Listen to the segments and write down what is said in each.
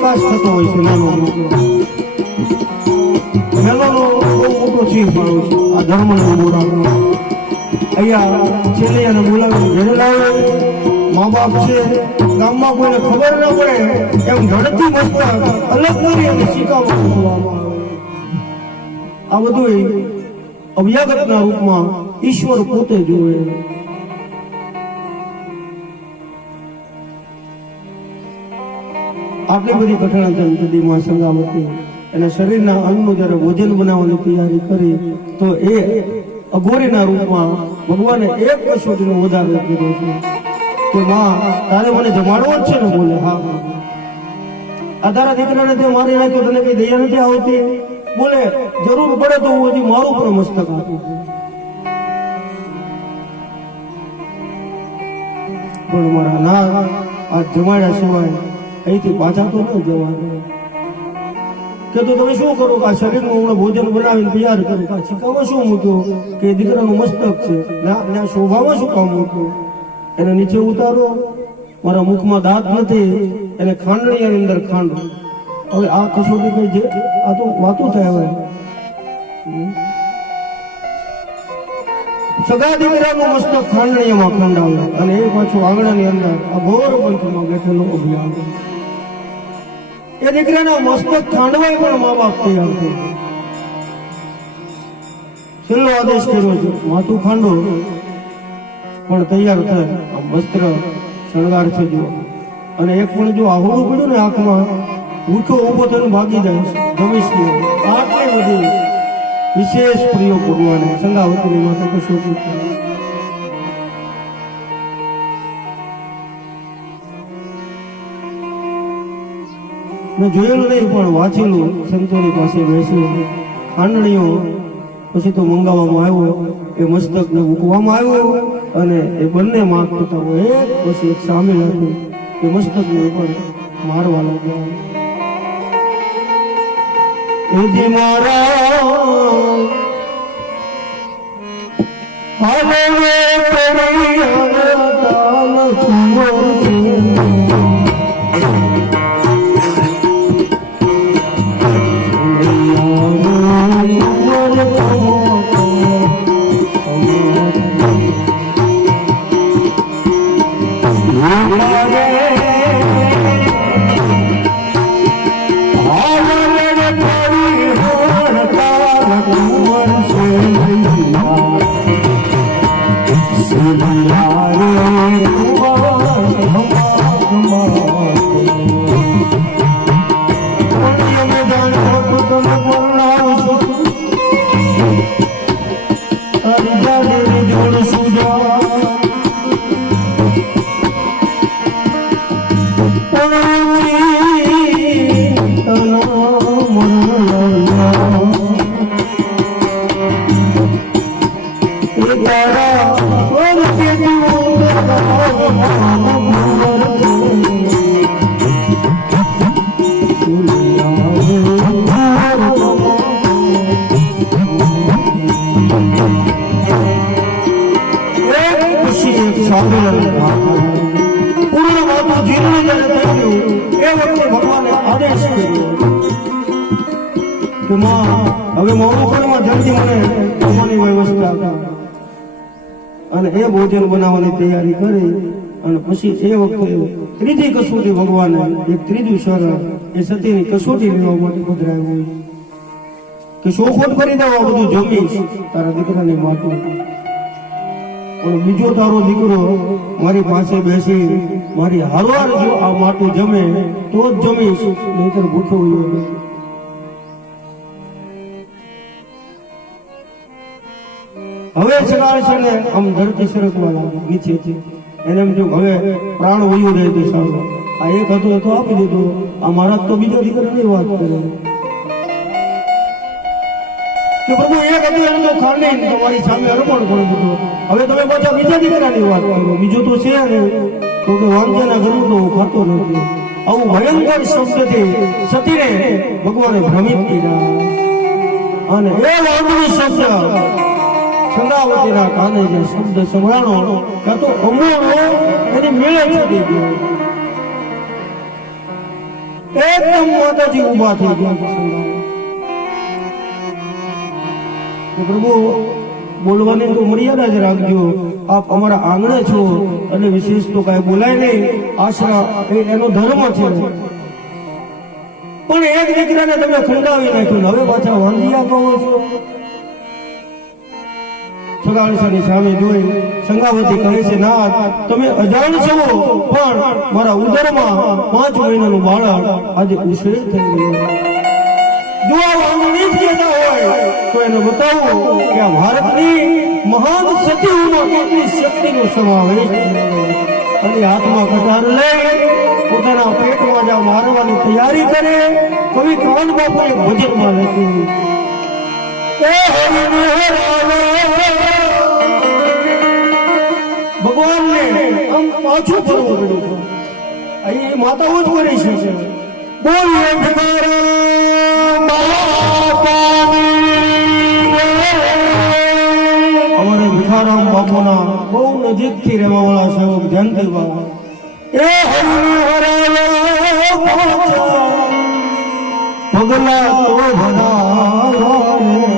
વિકાસ થતો હોય છે, નાનો મેલોનો બહુ મોટો છે છે, આ ધર્મનો બોલાવવાનો અહીંયા છેલ્લે અને બોલાવી ઘરે લાવે મા બાપ છે, ગામમાં કોઈને ખબર ન પડે, એમ ધડતી મસ્તા અલગ કરી અને શીખવવામાં આવે આ બધું અવ્યાગતના રૂપમાં ઈશ્વર પોતે જોવે. આટલી બધી કઠણ ચંદીમાં સંગાવતી અને શરીરના અંગનું જ્યારે ભોજન બનાવવાની તૈયારી કરી, તો એ અઘોરીના રૂપમાં ભગવાને એક કસોટીનો વધારો કર્યો છે. કે માં, તારે મને જમાડવો જ છે ને બોલે, હા. આ તારા દીકરાને તે મારી નાખ્યો, તને કઈ દયા નથી આવતી? બોલે, જરૂર પડે તો હું હજી મારું પણ મસ્તક આપું પણ મારા ના આ જમાડ્યા સિવાય અહીંથી પાછા તો ન જવાનું કે તો તમે શું કરો આ શરીરનું હમણાં ભોજન બનાવીને તૈયાર કરો? કે આ ચીકામાં શું મૂક્યો? કે દીકરાનું મસ્તક છે? ના શોભામાં શું કામ મૂક્યું? એને નીચે ઉતારો. મારા મુખમાં દાંત નથી. એને ખાંડણીની અંદર ખાંડો. હવે આ કસોટી કઈ જે આ તો વાતો થાય હવે. સગા દીકરાનું મસ્તક ખાંડણીયામાં ખંડાવે. અને એ પાછું આંગણાની અંદર આ ઘોર પંથમાં બેઠેલો અભિયાન. એ દીકરાના મસ્તક ખાંડવાય પણ મા બાપ તૈયાર થઈ છેલ્લો આદેશ કર્યો છે, માથું ખાંડો, પણ તૈયાર થાય. આમ વસ્ત્ર શણગાર છે જો અને એક પણ જો આહોડું પડ્યું ને આંખમાં ભૂખો ઊભો થઈને ભાગી જાય જમીશ નહીં આટલી બધી વિશેષ પ્રયોગ ભગવાને સંગાવતીની માથે કસોટી મેં જોયેલું નહીં પણ વાંચેલું. સંતોની પાસે બેસી. ખાંડણીઓ પછી તો મંગાવવામાં આવ્યો. એ મસ્તકને મૂકવામાં આવ્યો અને એ બંને માગ પિતા એક પછી એક સામેલ હતી એ મસ્તકને પણ મારવા લાગ્યા. મારા હાલે ભોજન બનાવવાની તૈયારી કરી અને પછી એ વખતે ત્રીજી કસોટી ભગવાને એક ત્રીજું શરણ એ સતીની કસોટી લેવા માટે પધરાયું કે શોખોટ કરી દઉં બધું જમીશ, તારા દીકરાની માતું પણ બીજો તારો દીકરો મારી પાસે બેસી, મારી હારવાર જો આ માટું જમે, તો જ જમીશ, નહીતર ભૂખ્યો હવે સગાળ છે ને આમ ધરતી સરકવા નીચેથી એને એમ થયું, હવે પ્રાણ વયું રહે તો સારું. આ એક હતું હતું આપી દીધું. આ મારા તો બીજા દીકરાની વાત કરે. પ્રભુ, એક હતું એમ તો ખાંડી તમારી સામે અર્પણ કરી દીધું. હવે તમે પાછા બીજા દીકરાની વાત કરો. બીજું તો છે ને, તો કે વાંધ્યાના ઘરનું તો હું ખાતો નથી. આવું ભયંકર શબ્દથી સતીને ભગવાને ભ્રમિત કર્યા. અને એ વાંધું શબ્દ સંગાવતીના કાને જે શબ્દ સંભળાણો કાં તો અમૂળો એની મેળે ચડી ગયો એકદમ માતાજી ઊભા થઈ ગયા પ્રભુ, બોલવાની તો મર્યાદા જ રાખજો. આપ અમારા આંગણે છો એટલે વિશેષ તો કાંઈ બોલાય નહીં. આશરા એ એનો ધર્મ છે. પણ એક દીકરાને તમે ખંડાવી નાખ્યું હવે પાછા વાંધિયા કહો છો. સગાળસાની સામે જોઈ સંગાવતી કહે છે ના તમે અજાણ છો, પણ મારા ઉદરમાં પાંચ મહિનાનું બાળક આજે ઉછેર થઈ ગયું જો આ વાંધણી જ કહેતા હોય, તો એને બતાવો કે આ ભારતની મહાન સતીઓમાં કેટલી શક્તિનો સમાવેશ અને હાથમાં કટાર લઈ પોતાના પેટમાં જા મારવાની તૈયારી કરે, કવિ કાન બાપુએ ભજનમાં લખ્યું એ હરિને હરાવો. ભગવાનને આમ પાછું ફરવું પડ્યું છે અહીં માતાઓ જ કરી શકે બોલીએ અમારે ભિખારામ બાપુના બહુ નજીકથી રહેવા વાળા સેવક જયંતિ બાબા એ હરિને હરાવો પહોંચા, પગલા તો ભરાયા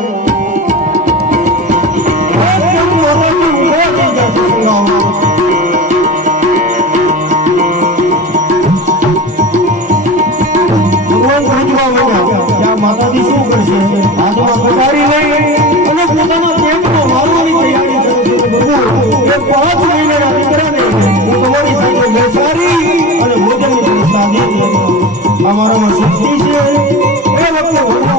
મારામાં શક્તિ છે? એ વખતે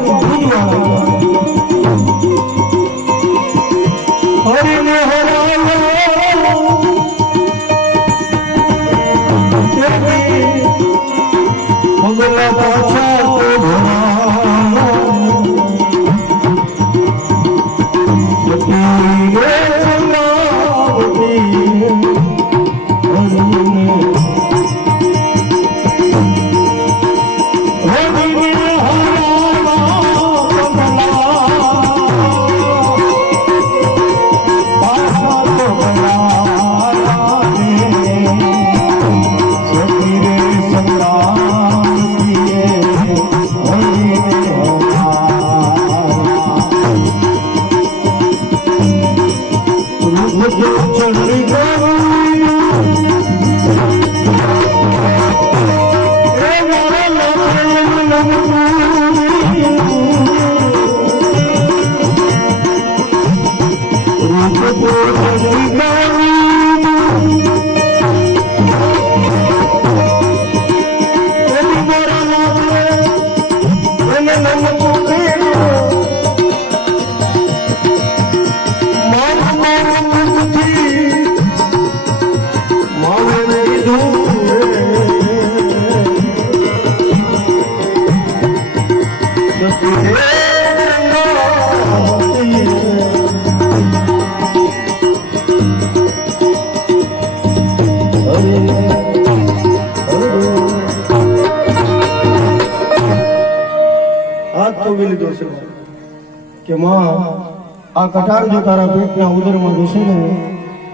આ કટાર જો તારા પેટના ઉદરમાં જશે ને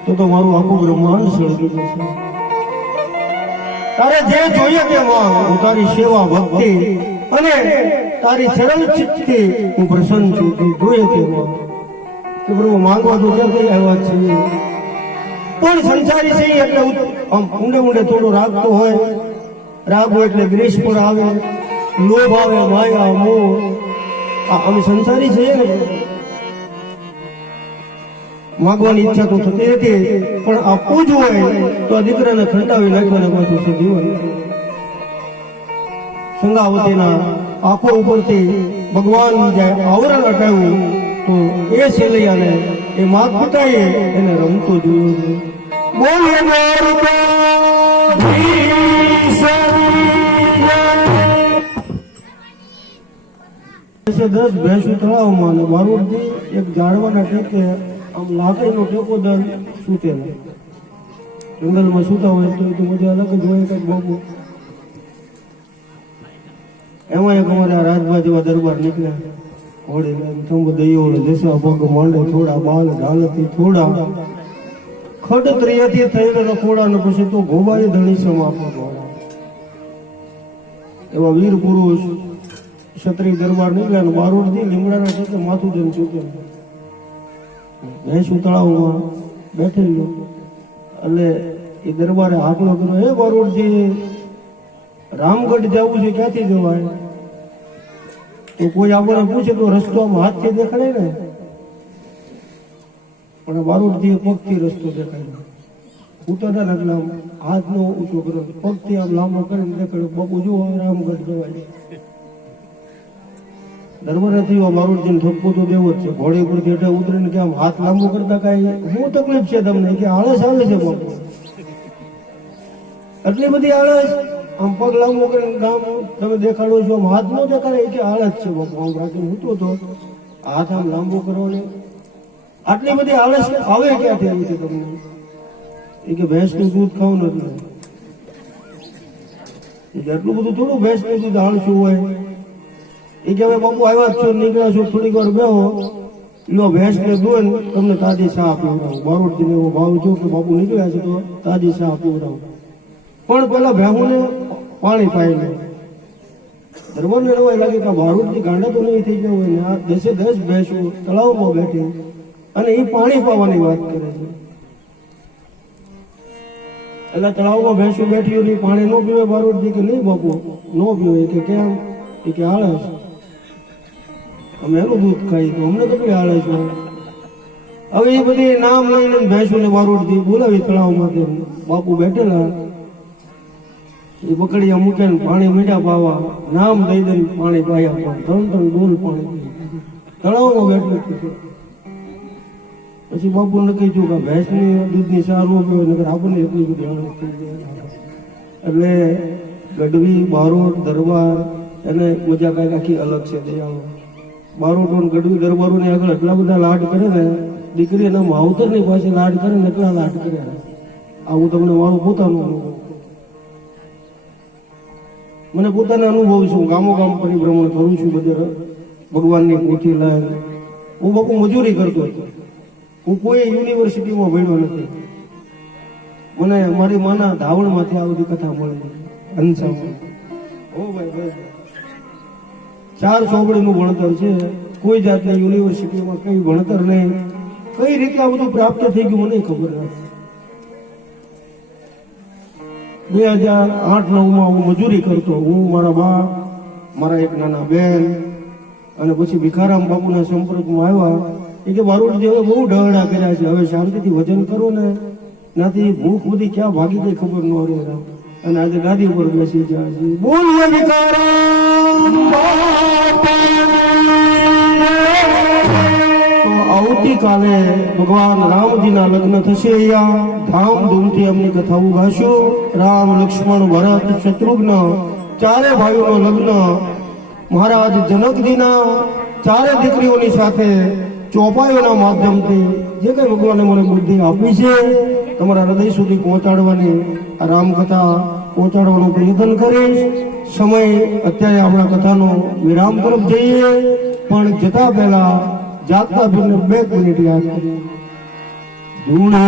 તો તો મારું આખું બ્રહ્માંડ સળગી જશે. તારે જે જોઈએ તે માં હું તારી સેવા ભક્તિ અને તારી સરળ ચિત્તથી હું પ્રસન્ન છું. તે જોઈએ તે માં કે પ્રભુ માંગવા તો કેમ કઈ આવ્યા છે પણ સંસારી છે એટલે આમ ઊંડે ઊંડે થોડો રાગતો હોય. રાગ હોય એટલે દ્વેષ પણ આવે. લોભ આવે માયા મોહ. આ અમે સંસારી છીએ ને માગવાની ઈચ્છા તો થતી નથી, પણ આપવું જ હોય તો આ દીકરાને ખંડાવી નાખવાને પાછું સુધી હોય. સંગાવતીના આંખો ઉપરથી ભગવાન જે આવરણ હટાવ્યું તો એ સેલૈયાને એ માત પિતાએ એને રમતો જોયું. બોલે દસ ભેંસું તળાવમાં અને બારોટથી એક જાણવાના ટેકે આમ લાકડીનો ટેકો દર સૂતેલા જંગલમાં સૂતા હોય તો તો મજા અલગ જ હોય કંઈક એમાં એક અમારે રાજભા જેવા દરબાર નીકળ્યા. ઘોડે થંભ દઈયો જસા પગ માંડે થોડા, બાલ ઢાલતી થોડા. ખડત્રિયાથી થઈને રખોડા ને પછી તો ગોબાઈ ધણી સમાપત એવા વીર પુરુષ ક્ષત્રિય દરબાર નીકળ્યા ને બારોટથી લીમડાના છે માથું જઈને ચૂકે. ભેંસ તળાવમાં બેઠેલો. એટલે એ દરબારે આકલો કર્યો, હે બારોટજી રામગઢ જવું છે, ક્યાંથી જવાય? તો કોઈ આપણને પૂછે તો રસ્તો આમ હાથથી દેખાડે ને. પણ બારોટથી પગથી રસ્તો દેખાડ્યો. ઉતરતા ને હાથનો ઊંચો કર્યો, પગથી આમ લાંબો કરીને દેખાડ્યો, બાપુ, જુઓ, રામગઢ જવાય દરબારે થયો બારોટજીને ઠપકો તો દેવો જ છે. ઘોડી ઉપરથી હેઠે ઉતરીને કે આમ હાથ લાંબો કરતા કાંઈ શું તકલીફ છે તમને? કે આળસ આવે છે બાપુ એટલી બધી આળસ. આમ પગ લાંબો કરીને ગામ તમે દેખાડો છો, આમ હાથ નો દેખાડે, એ કે આળસ છે બાપુ. આમ રાખીને મૂતો તો હાથ આમ લાંબો કરવાનો. આટલી બધી આળસ આવે ક્યાંથી આવી છે તમને? એ કે ભેંસનું દૂધ ખાવ નથી એ કે એટલું બધું થોડું ભેંસનું દૂધ આળસું હોય. એ કે હવે બાપુ આવ્યા છો, નીકળ્યા છો, થોડીક વાર બેહો. લો ભેંસ ને દોન તમને તાજી ચા પીવડાવું. બારોટજીને એવો ભાવ જો કે બાપુ નીકળ્યા છે તો તાજી ચા પીવડાવું. પણ પેલા ભેહુને પાણી પાઈ લે. દરબારને એવું લાગે કે બારોટજી ગાંડા તો નહીં થઈ ગયા હોય ને, આ દસે દસ ભેંસો તળાવમાં બેઠી. અને એ પાણી પાવાની વાત કરે છે. એટલે તળાવમાં ભેંસો બેઠી પાણી ન પીવે બારોટજી કે નહીં બાપુ? ન પીવે કે કેમ? એ કે આળસ. અમે એનું દૂધ ખાઈ તો અમને કપડે આળસ છે હવે એ બધી નામ લઈને ભેંસોને વારોડથી બોલાવી તળાવમાંથી બાપુ બેઠેલા. એ બકડીયા મૂકે પાણી મીઠા પાવા. નામ દઈ દઈને પાણી પાયા પણ ત્રણ ત્રણ ડોલ પાણી તળાવમાં બેઠું પછી બાપુ નક્કી થયું કે ભેંસની દૂધની સારું પીવે નકર આપણને એટલી બધી એટલે ગઢવી, બારોટ, દરબાર, એને મજા કાંઈક આખી અલગ છે, દયાળુ. બારોટો ગઢવી દરબારોની આગળ એટલા બધા લાડ કરે ને દીકરી એના માવતરની પાસે લાડ કરે ને એટલા લાડ કરે આવું તમને મારું પોતાનું મને પોતાને અનુભવ છું ગામો ગામ પરિભ્રમણ કરું છું બધે. ભગવાનની પોથી લાય હું બાપુ મજૂરી કરતો હતો. હું કોઈ યુનિવર્સિટીમાં ભણ્યો નથી. મને મારી માના ધાવણમાંથી આ બધી કથા મળી. અંશા ઓ ભાઈ ભાઈ. ચાર ચોપડીનું ભણતર છે. કોઈ જાતની યુનિવર્સિટીમાં કઈ ભણતર નહીં. કઈ રીતે આ બધું પ્રાપ્ત થઈ ગયું મને ખબર નથી. બે હજાર આઠ નવમાં હું મજૂરી કરતો. હું, મારા બા, મારા એક નાના બેન અને પછી ભિખારામ બાપુના સંપર્કમાં આવ્યા. એ કે, બારોટજી, હવે બહુ ડહડા કર્યા છે. હવે શાંતિથી વજન કરો ને. નાથી ભૂખ બધી ક્યાં ભાગી ગઈ ખબર ન રહે. અને આજે ગાદી ઉપર બેસી જાય છે તો આવતીકાલે ભગવાન રામજીના લગ્ન થશે અહીંયા. ધામધૂમથી અમને કથા ગાશું રામ, લક્ષ્મણ, ભરત, શત્રુઘ્ન, ચારે ભાઈઓનો લગ્ન. મહારાજ જનકજીના ચારે દીકરીઓની સાથે ચોપાઈઓના માધ્યમથી જે કઈ ભગવાને મને બુદ્ધિ આપી છે તમારા હૃદય સુધી પહોંચાડવાની રામકથા પહોંચાડવાનો પ્રયત્ન કરીશ. સમય અત્યારે આપણા કથાનો વિરામ તરફ જઈએ. પણ જતા પહેલા જાગતા ભીને બે મિનિટ યાદ કરીએ. ધૂણે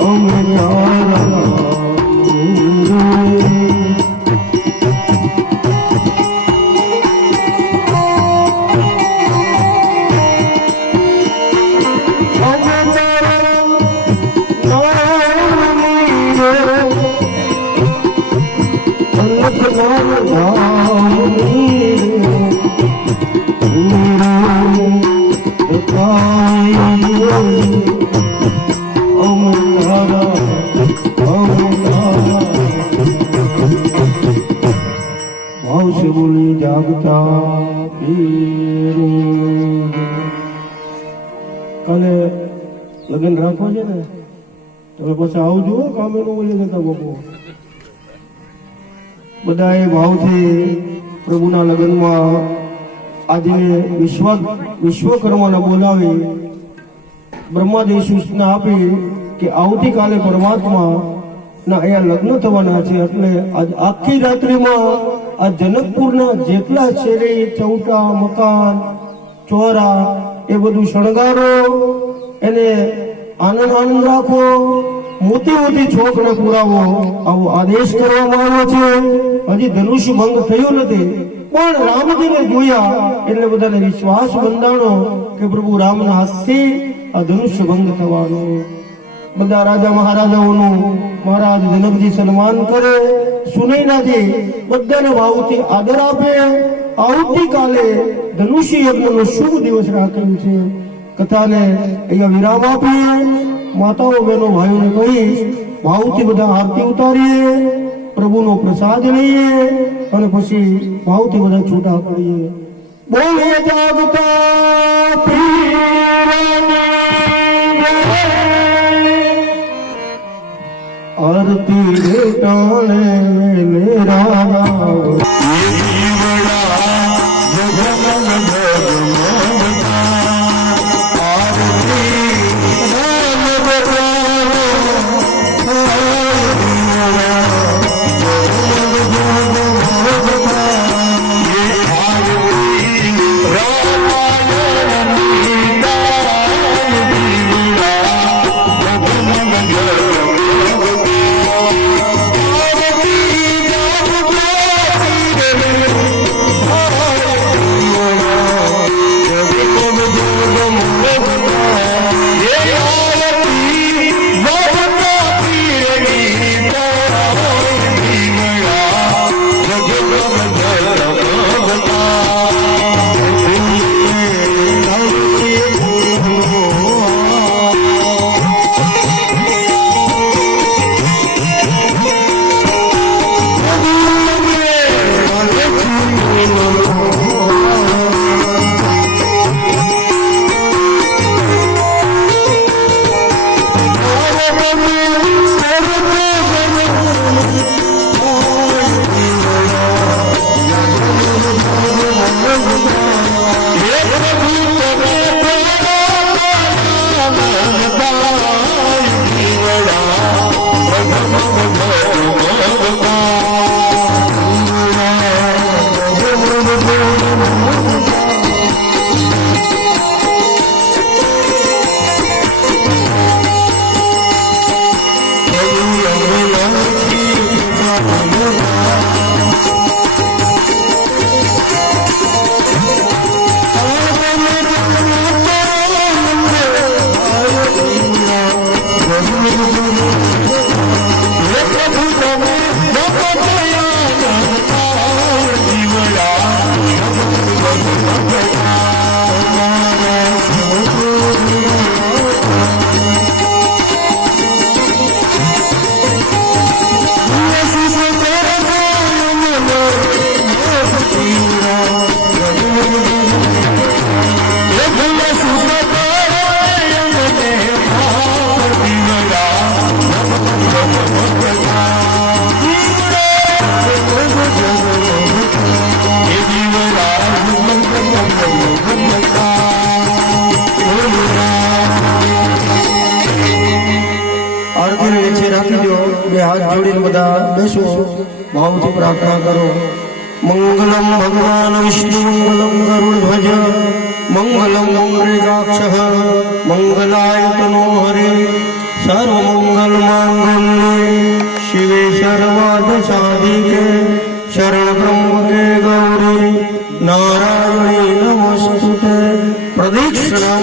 Oh, my બેલી. કરવું કાલે લગ્ન રાખવા છે ને, તમે પાછા આવું જુઓ કામેનું બોલી જતા બાપુ બધાએ ભાવથી પ્રભુના લગ્નમાં આજે વિશ્વ વિશ્વકર્માને બોલાવી બ્રહ્માદેવ સૂચના આપી કે આવતીકાલે પરમાત્મા ના અહીંયા લગ્ન થવાના છે. એટલે આજ આખી રાત્રિમાં આ જનકપુરના જેટલા શેરી, ચૌટા, મકાન ચોરા એ બધું શણગારો, એને આનંદ આનંદ રાખો, મોટી મોટી છોકને પુરાવો. આવો આદેશ કરવામાં આવ્યો છે. હજી ધનુષ્ય ભંગ થયો નથી. પણ રામજીને જોયા એટલે બધાને વિશ્વાસ બંધાણો કે પ્રભુ રામના હાથથી આ ધનુષ્ય ભંગ થવાનો. બધા રાજા મહારાજાઓનું મહારાજ જનકજી સન્માન કરે, સુનૈનાજી બધાને ભાવથી આદર આપે આવતીકાલે ધનુષ્ય યજ્ઞનો શુભ દિવસ રાખેલ છે. કથાને અહીંયા વિરામ આપીએ. માતાઓ, બહેનો, ભાઈઓને કહી ભાવથી બધા આરતી ઉતારીએ, પ્રભુનો પ્રસાદ લઈએ અને પછી ભાવથી બધા છૂટા પડીએ. બોલે જાગતા આરતી મેરા હાથ જોડીને બધા બેસો, ભાવથી પ્રાર્થના કરો. મંગલમ ભગવાન વિષ્ણુ, મંગલમ ગરુડ ધ્વજ મંગલમ મંગળાક્ષ મંગલાયતનો હરે સર્વમંગલ માંગલ્ય શિવે સર્વાદ સાધિકે શરણ બ્રહ્મકે ગૌરી. નારાયણી નમસ્તુતે. પ્રદક્ષિણામ